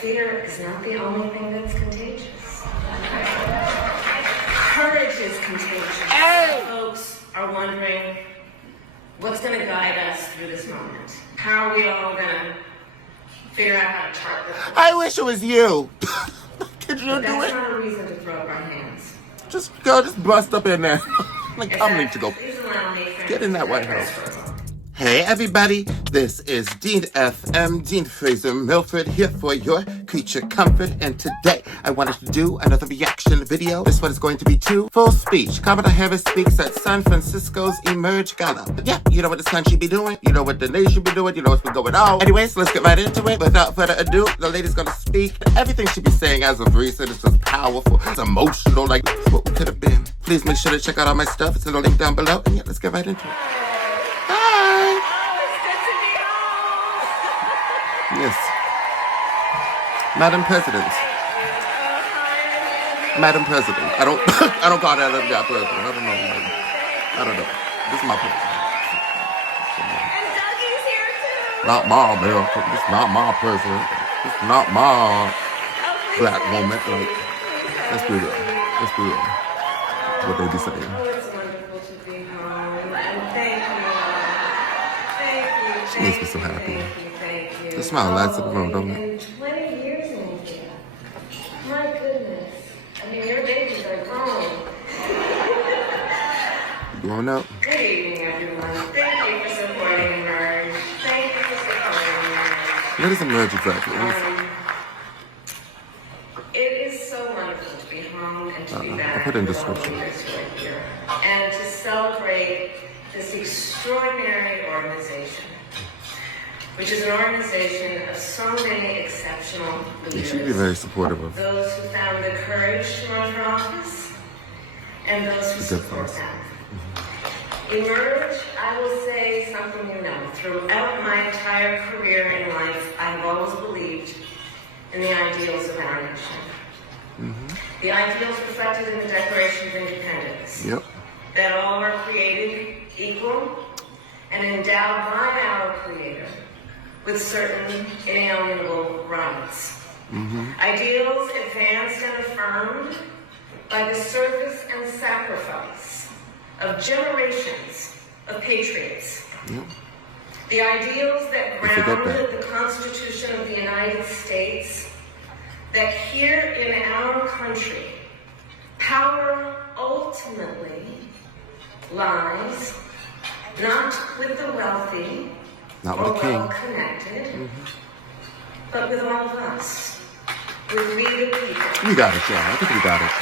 fear is not the only thing that's contagious. Courage is contagious. Hey! Folks are wondering what's going to guide us through this moment. How are we all going to figure out how to chart this? I wish it was you. Could you do it? That's not a reason to throw up our hands. Just bust up in there. Like, I'm need to go. Get in that White House. Hey everybody, this is Dean FM, Dean Fraser Milford, here for your creature comfort, and today I wanted to do another reaction video. This one is going to be to Full Speech. Kamala Harris speaks at San Francisco's Emerge Gala. Yeah, you know what this country be doing, you know what the nation be doing, you know what's been going on. Anyways, let's get right into it. Without further ado, the lady's gonna speak. Everything she be saying as of recent is just powerful, it's emotional, like it's what we could have been. Please make sure to check out all my stuff, it's in the link down below, and yeah, let's get right into it. Yes. Madam President. Madam President. I don't call that a guy president. I don't know. This is my president. And Dougie's here too. Not my man. This is not my president. This is not my black woman. Like, let's be real. Let's be real. What they be saying. Oh, it's wonderful to be home. And thank you. Thank you. She makes me so happy. The smile lights up the room, don't it? And 20 years in India. My goodness. I mean, your babies are grown. Grown up? Good evening, everyone. Thank you for supporting Emerge. Thank you for supporting Emerge. What is Emerge exactly? It is so wonderful to be home and to be back. I'll put in with all description. the leaders who are here. And to celebrate this extraordinary organization, which is an organization of so many exceptional leaders. You should be very supportive of those who found the courage to run for office and those who support them. Emerge, I will say something you know. Throughout my entire career in life, I have always believed in the ideals of our nation. The ideals reflected in the Declaration of Independence. Yep. That all are created equal and endowed by our Creator with certain inalienable rights. Ideals advanced and affirmed by the service and sacrifice of generations of patriots. The ideals that ground the Constitution of the United States, that here in our country, power ultimately lies not with the wealthy, not with the king, well-connected, but with all of us, with we the people. We got it, y'all. I think we got it.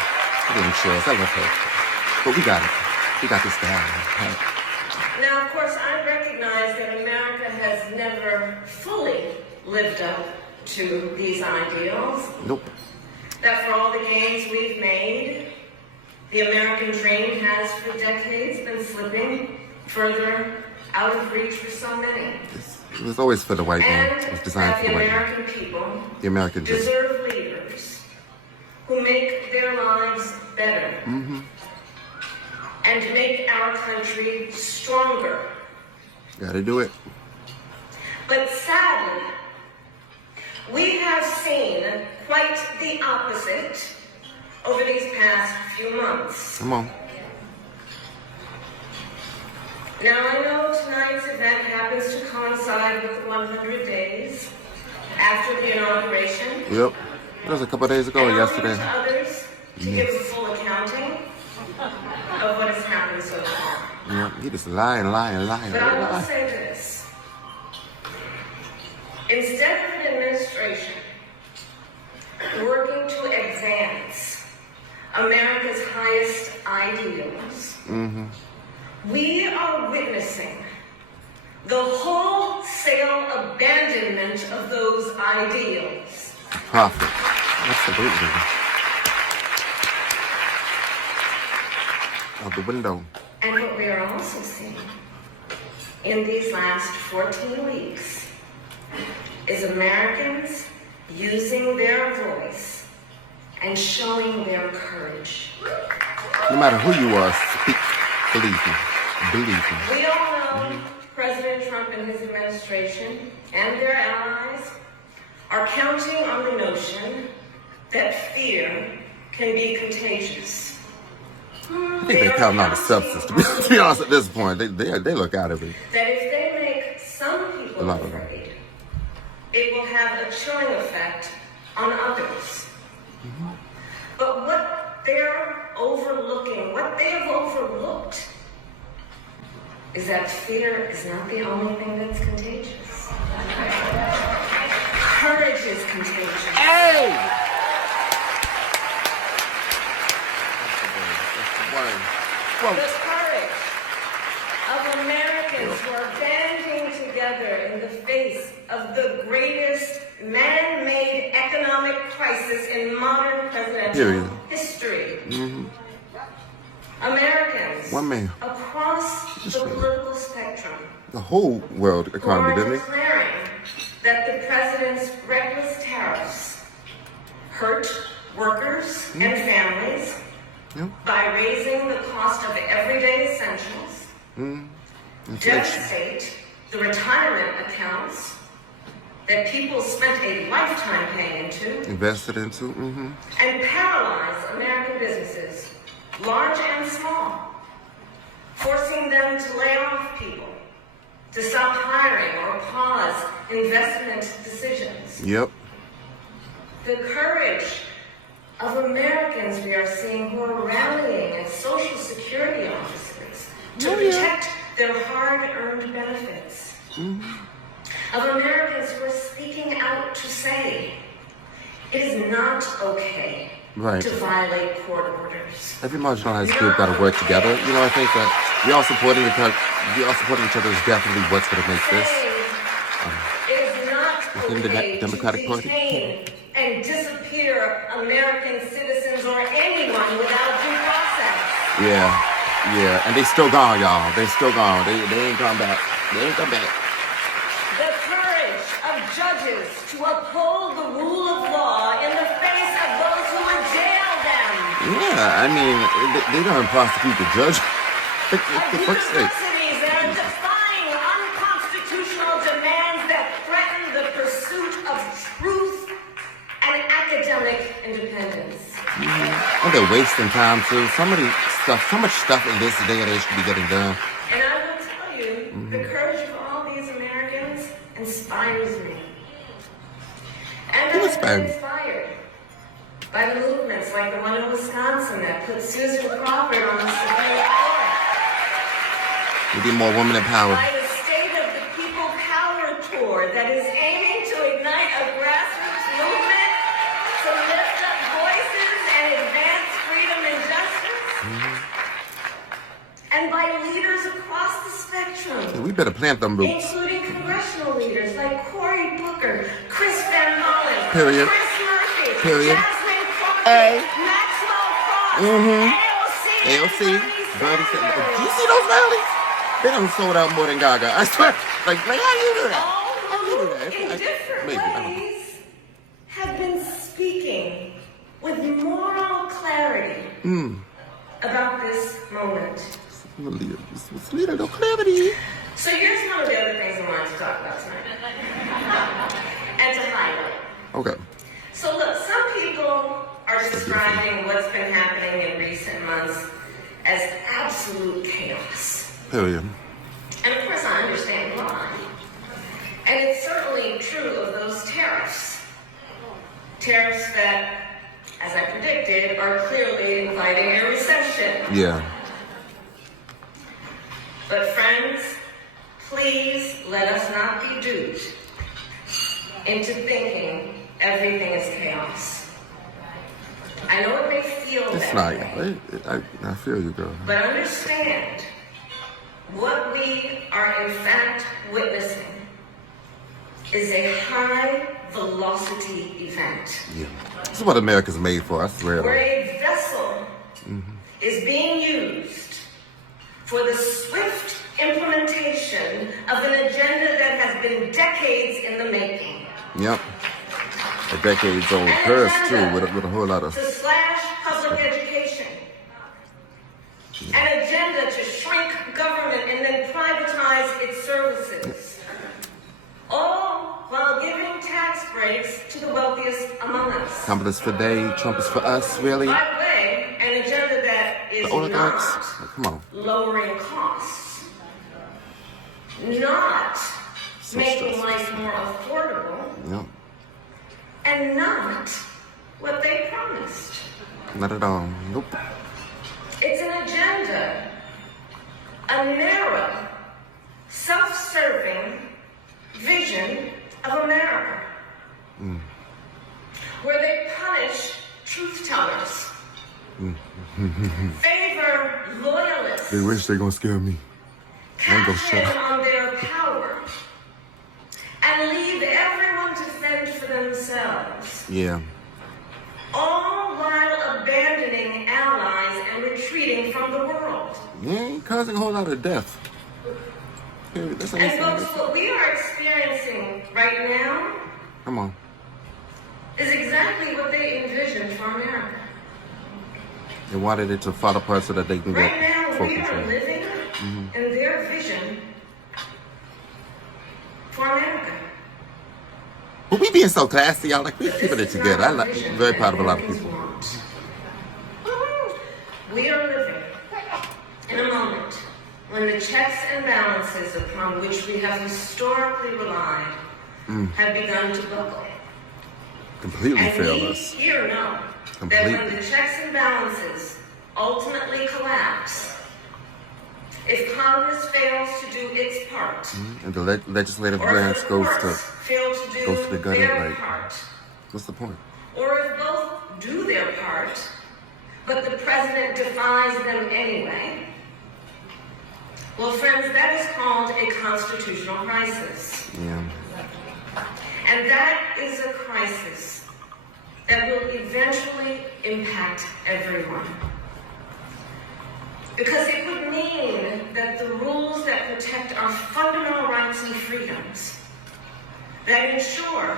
I didn't show us. I love her. But we got it. We got this down. Now, of course, I recognize that America has never fully lived up to these ideals. Nope. That for all the gains we've made, the American dream has for decades been slipping further out of reach for so many. It was always for the white man. It was designed for the white man. The American people The American dream. deserve leaders who make their lives better and make our country stronger. Gotta do it. But sadly, we have seen quite the opposite over these past few months. Come on. Now, I know tonight's event happens to coincide with 100 days after the inauguration. Yep. That was a couple of days ago or yesterday. And I'll leave to others to give a full accounting of what has happened so far. Yeah, you just lying. But I will say this. Instead of an administration working to advance America's highest ideals, we are witnessing the wholesale abandonment of those ideals. Profit. Absolutely. Out the window. And what we are also seeing in these last 14 weeks is Americans using their voice and showing their courage. No matter who you are, speak. Believe me. Believe me. We all know President Trump and his administration and their allies are counting on the notion that fear can be contagious. I think they're counting on the substance, to be honest at this point. They look out of it. That if they make some people afraid, it will have a chilling effect on others. Mm-hmm. But what they're overlooking, what they have overlooked, is that fear is not the only thing that's contagious. Courage is contagious. Hey! The courage of Americans who are banding together in the face of the greatest man-made economic crisis in modern presidential history. Mm-hmm. Americans across the political spectrum, the whole world economy, didn't it? Declaring that the president's reckless tariffs hurt workers and families by raising the cost of everyday essentials, devastate the retirement accounts that people spent a lifetime paying into, invested into, and paralyze American businesses, large and small, forcing them to lay off people, to stop hiring or pause investment decisions. Yep. The courage of Americans we are seeing who are rallying at Social Security offices to protect their hard-earned benefits. Of Americans who are speaking out to say it is not okay to violate court orders. Every marginalized group got to work together. You know, I think that we all supporting each other is definitely what's going to make this. It is not within the Democratic Party. And disappear American citizens or anyone without due process. Yeah, and they still gone, y'all. They still gone. They ain't come back. They ain't come back. The courage of judges to uphold the rule of law in the face of those who would jail them. Yeah, I mean, they don't prosecute the judge. The universities that are defying unconstitutional demands that threaten the pursuit of truth and academic independence. And they're wasting time too. So much stuff in this day and age should be getting done. And I will tell you, the courage of all these Americans inspires me. And I've been inspired by the movements like the one in Wisconsin that put Susan Crawford on the Supreme Court. We need more women in power. By the State of the People Power Tour that is aiming to ignite a grassroots movement to lift up voices and advance freedom and justice. And by leaders across the spectrum. Yeah, we better plant them roots. Including congressional leaders like Cory Booker, Chris Van Hollen, Period. Chris Murphy, Period. Jasmine Crockett, Maxwell Cross, AOC, Bernie Sanders. Do you see those rallies? They done sold out more than Gaga. I swear. Like, how you do that? All who, in different ways, have been speaking with moral clarity about this moment. It's little clarity. So here's one of the other things I wanted to talk about tonight. And to highlight. Okay. So look, some people are describing what's been happening in recent months as absolute chaos. Period. And of course I understand why. And it's certainly true of those tariffs. Tariffs that, as I predicted, are clearly inviting a recession. Yeah. But friends, please let us not be duped into thinking everything is chaos. I know it may feel it's that way. I feel you, girl. But understand, what we are in fact witnessing is a high-velocity event. Yeah. This is what America's made for, I swear. Where a vessel is being used for the swift implementation of an agenda that has been decades in the making. Yep. A decades-old curse, too, with a whole lot of... To slash public education. An agenda to shrink government and then privatize its services. All while giving tax breaks Kamala's for they, Trump is for us, really? By the way, an agenda that is The oligarchs? not Like, come on. lowering costs, not So making stressful. life more affordable, Yep. and not what they promised. Not at all. Nope. It's an agenda, a narrow, self-serving vision of America, where they punish truth-tellers, favor loyalists, They wish they're gonna scare me. I ain't gonna cash shut in up. on their power, and leave everyone to fend for themselves, Yeah. all while abandoning allies and retreating from the world. Yeah, ain't causing a whole lot of death. Period. That's how you And say folks, it. what we are experiencing right now Come on. is exactly what they envisioned for America. They wanted it to fall apart so that they can Right get now, full we are control. living in their vision for America. But we being so classy, y'all. Like, we But keeping this it is together. not I'm the vision very that proud of a lot of Americans people. want. We are living in a moment when the checks and balances upon which we have historically relied have begun to buckle. Completely And failed we us. here know that Completely. when the checks and balances ultimately collapse, if Congress fails to do its part, And the legislative or branch if the goes courts fail to do goes to the gutter, their like- part, what's the point? or if both do their part, but the president defies them anyway, well, friends, that is called a constitutional crisis. Yeah. And that is a crisis that will eventually impact everyone. Because it would mean that the rules that protect our fundamental rights and freedoms, that ensure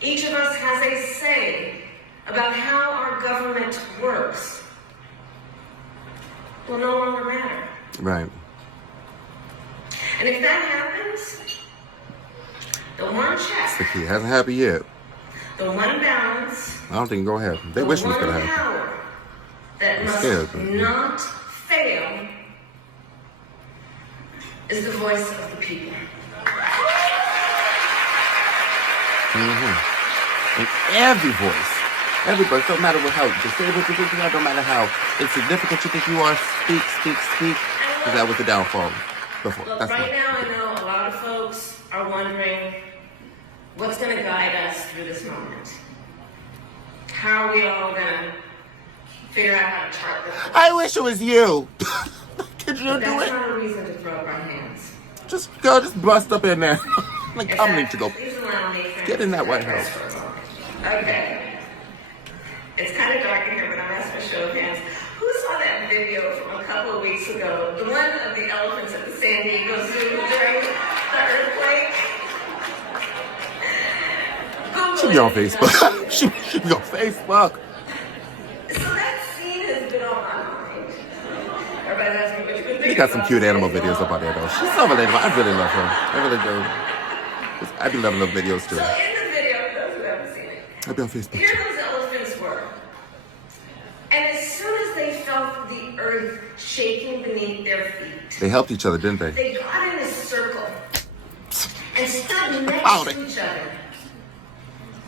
each of us has a say about how our government works, will no longer matter. Right. And if that happens, the one The check, key hasn't happened yet. the one balance, I don't think it's gonna happen. They the wish it was one gonna happen. power that I'm must scared, but- not fail is the voice of the people. And every voice, don't matter how disabled you think you are, no matter how insignificant you think you are, speak. Because that was the downfall before. Look, That's right my- now I know a lot of folks are wondering what's going to guide us through this moment. How are we all going to figure out how to chart this? I wish it was you. Could you But do that's it? not a reason to throw up our hands. Just bust up in there. Like, In I'm fact, need to go. please allow me, friends, Get in that to White digress House. for a moment. Okay. It's kind of dark in here, but I'm asking for a show of hands. Who saw that video from a couple of weeks ago? The one of the elephants at the San Diego Zoo during the earthquake? Google She be on it. Facebook. she be on Facebook. So that scene has been on my mind. Everybody's asking what you been She thinking got some about cute this animal video. videos up out there, though. She's so relatable. I really love her. I really do. I be loving those videos, too. So in the video, for those who haven't seen it, I be on Facebook, here too. those elephants were. And as soon as they felt the earth shaking beneath their feet, They helped each other, didn't they? they got in a circle and stood next Howdy. to each other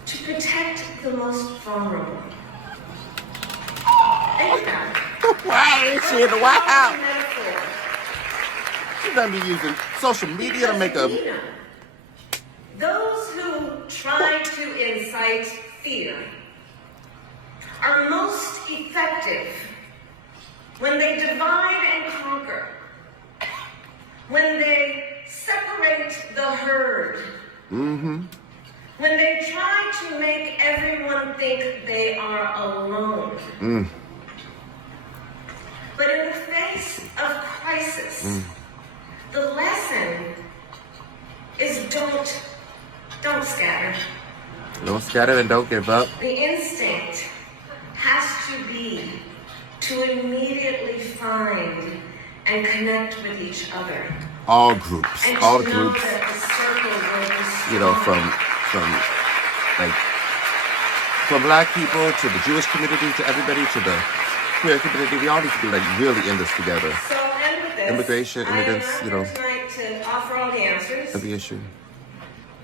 to protect the most vulnerable. Think about it. Why ain't she in the White House? Metaphor. She's gonna be using social media to make Because a... we know those who try to incite fear are most effective when they divide and conquer, when they separate the herd, when they try to make everyone think they are alone. But in the face of crisis, the lesson is don't scatter. Don't scatter and don't give up. The instinct has to be to immediately find and connect with each other. All groups. And All to know groups. that the circle will be You know, strong. from like From black people to the Jewish community to everybody to the queer community, we all need to be like really in this together. So, and with this, Immigration, immigrants, I am you not know, here tonight to offer all the answers, every issue.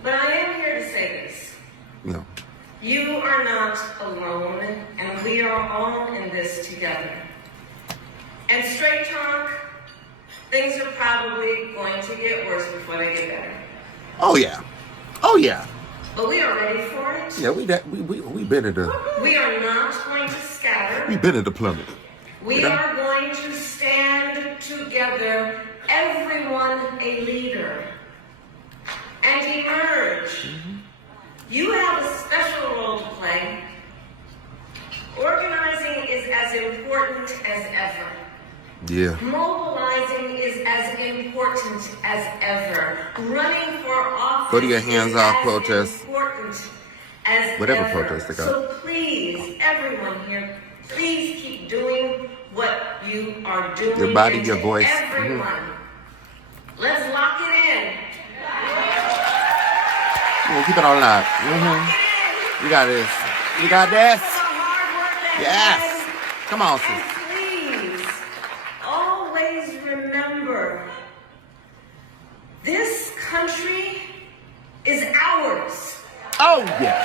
but I am here to say this. No. You are not alone, and we are all in this together. And straight talk, things are probably going to get worse before they get better. Oh yeah. Oh yeah. But we are ready for it. Yeah, we been in the We are not going to scatter. we been in the plummet. We are going to stand together, everyone a leader, and emerge. You have a special role to play. Organizing is as important as ever. Yeah. Mobilizing is as important as ever. Running for office Go to your hands-off is protest. as important as Whatever ever. protest they got. So please, everyone here, please keep doing what you are doing. Your body, And your to voice. Everyone, let's lock it in. We'll keep it all loud. Lock it in. You got this. You got this. For the hard work ahead. Yes. Come on, sis. And please, always remember, this country is ours. Oh yes.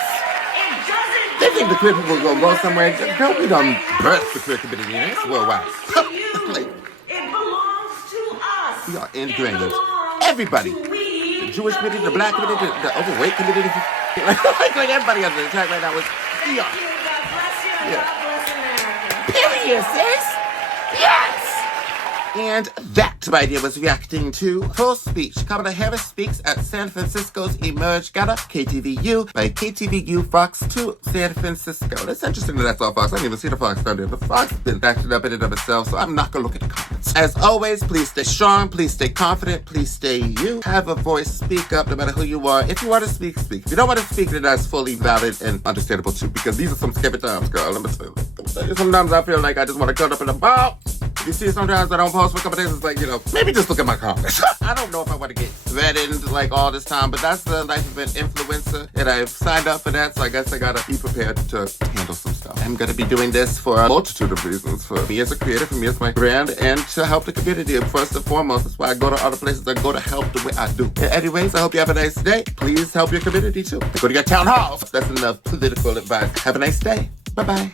It doesn't They think the queer belong people to gonna go one somewhere. particular Girl, we done house. birthed the queer community. It It's worldwide. belongs to you. Like, It belongs to us. we are It integrated. belongs Everybody. to we, the Jewish the community, the black people. community, the overweight community. like everybody under attack right now. Thank you. God bless you, and Yeah. God bless America. Period, sis. Yes. And that, my dear, was reacting to Full Speech. Kamala Harris speaks at San Francisco's Emerge Gala, KTVU, by KTVU Fox 2 San Francisco. It's interesting that that's all Fox. I didn't even see the Fox down there. The Fox has been acting up in and of itself, so I'm not going to look at the comments. As always, please stay strong, please stay confident, please stay you. Have a voice, speak up, no matter who you are. If you want to speak, speak. If you don't want to speak, then that's fully valid and understandable too, because these are some scary times, girl. Let me tell you. Sometimes I feel like I just want to cut up in the ball. You see, sometimes I don't post for a couple days. It's like, you know, maybe just look at my comments. I don't know if I want to get threatened like all this time, but that's the life of an influencer, and I've signed up for that, so I guess I gotta be prepared to handle some stuff. I'm gonna be doing this for a multitude of reasons. For me as a creator, for me as my brand, and to help the community. First and foremost, that's why I go to other places. I go to help the way I do. And anyways, I hope you have a nice day. Please help your community too. Go to your town halls. That's enough political advice. Have a nice day. Bye-bye.